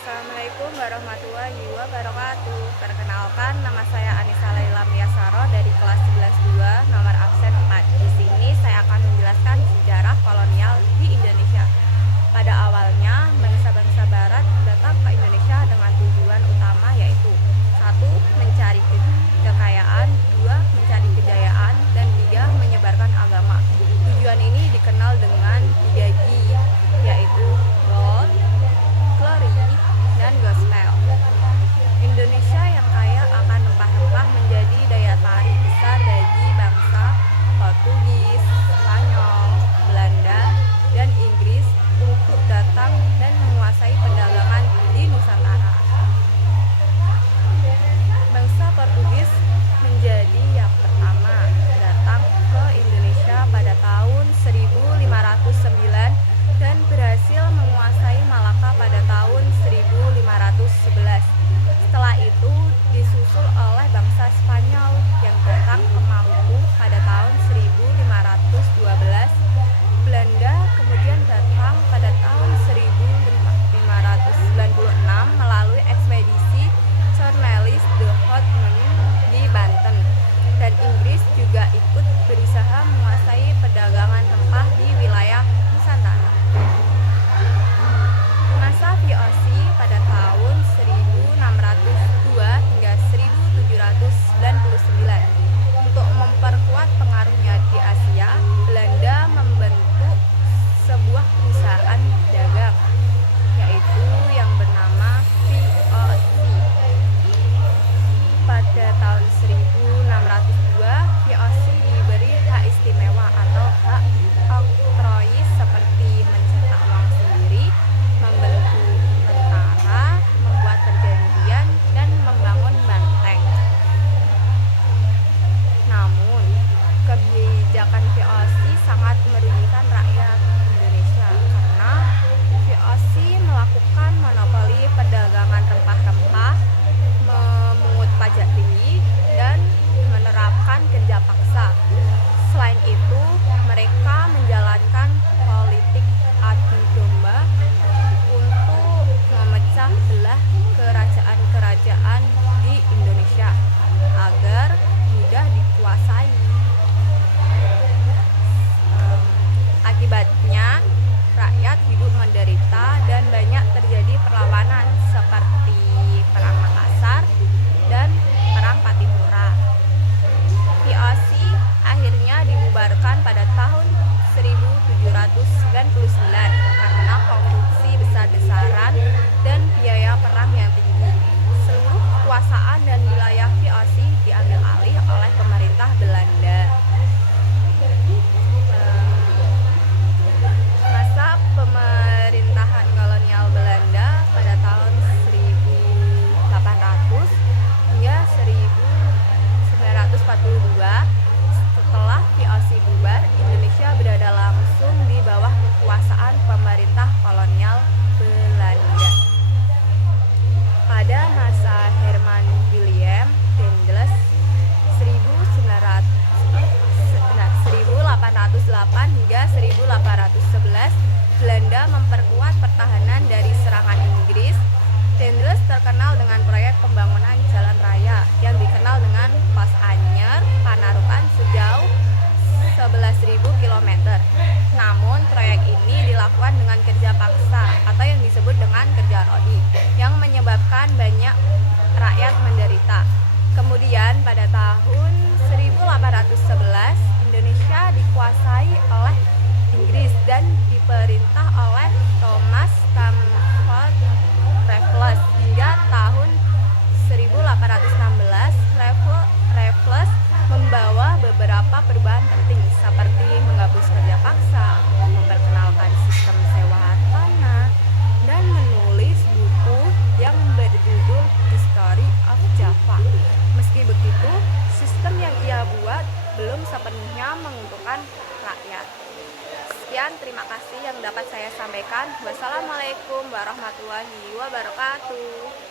Assalamualaikum warahmatullahi wabarakatuh. Perkenalkan, nama saya Anissa Laila Miasaro dari kelas 11-2, nomor absen 4. Di sini saya akan menjelaskan sejarah kolonial di Indonesia. Pada awalnya, bangsa-bangsa barat datang ke Indonesia dengan tujuan utama yaitu 1. Mencari kekayaan, 2. Mencari kejayaan, dan 3. Menyebarkan agama. Tujuan ini dikenal dengan 3G, yaitu gold, glory, dan gospel. Indonesia yang kaya akan rempah-rempah menjadi daya tarik besar bagi bangsa Portugis, Spanyol, Belanda, dan Inggris untuk datang dan menguasai perdagangan di Nusantara. Bangsa Portugis menjadi yang pertama datang ke Indonesia pada tahun 1509 dan berhasil menguasai Malaka pada tahun 1511. Setelah itu disusul oleh bangsa Spanyol yang datang ke Maluku pada tahun 1512. Belanda kemudian datang pada tahun 1596 melalui ekspedisi Cornelis de Houtman di Banten, dan Inggris juga ikut berusaha menguasai perdagangan rempah di wilayah Nusantara. Masa VOC pada tahun 1602 hingga 1799. Untuk memperkuat pengaruhnya di Asia, Belanda membentuk sebuah perusahaan dagang, yaitu yang bernama VOC. Pada tahun 1602, VOC diberi hak istimewa atau hak oktroyis seperti mencetak uang sendiri, membentuk tentara, membuat perjanjian, dan membangun benteng. Namun, kebijakan VOC sangat merugikan rakyat Indonesia karena VOC melakukan monopoli perdagangan rempah-rempah, memungut pajak tinggi, dan menerapkan kerja paksa. Selain itu, mereka menjalankan politik adu domba untuk memecah belah kerajaan-kerajaan di Indonesia agar mudah dikuasai. Akibatnya, rakyat hidup menderita dan banyak terjadi perlawanan seperti Perang Makassar dan Perang Pattimura. VOC akhirnya dibubarkan pada tahun 1799 karena korupsi besar-besaran dan biaya perang yang tinggi. Seluruh kekuasaan dan wilayah VOC diambil alih oleh pemerintah Belanda. Masa pemerintahan kolonial Belanda pada tahun 1800 hingga 1942. Setelah VOC bubar, Indonesia berada langsung di bawah kekuasaan pemerintah kolonial Belanda. Pada masa Herman Willem Daendels 1808 hingga 1811, Belanda memperkuat pertahanan dari serangan Inggris. Daendels terkenal dengan proyek pembangunan jalan raya yang dikenal dengan Pos Anyer Panarukan sejauh 11.000 km. Namun proyek ini dilakukan dengan kerja paksa atau yang disebut dengan kerja rodi, yang menyebabkan banyak rakyat menderita. Kemudian pada tahun 1811 Indonesia dikuasai oleh Inggris dan diperintah oleh Thomas Stamford Raffles. Hingga tahun 1816 Raffles membawa beberapa perubahan penting seperti menghapus kerja paksa, memperkenalkan sistem sewa tanah, dan menulis buku yang berjudul History of Java. Meski begitu, sistem yang ia buat belum sepenuhnya menguntungkan rakyat. Sekian, terima kasih yang dapat saya sampaikan. Wassalamualaikum warahmatullahi wabarakatuh.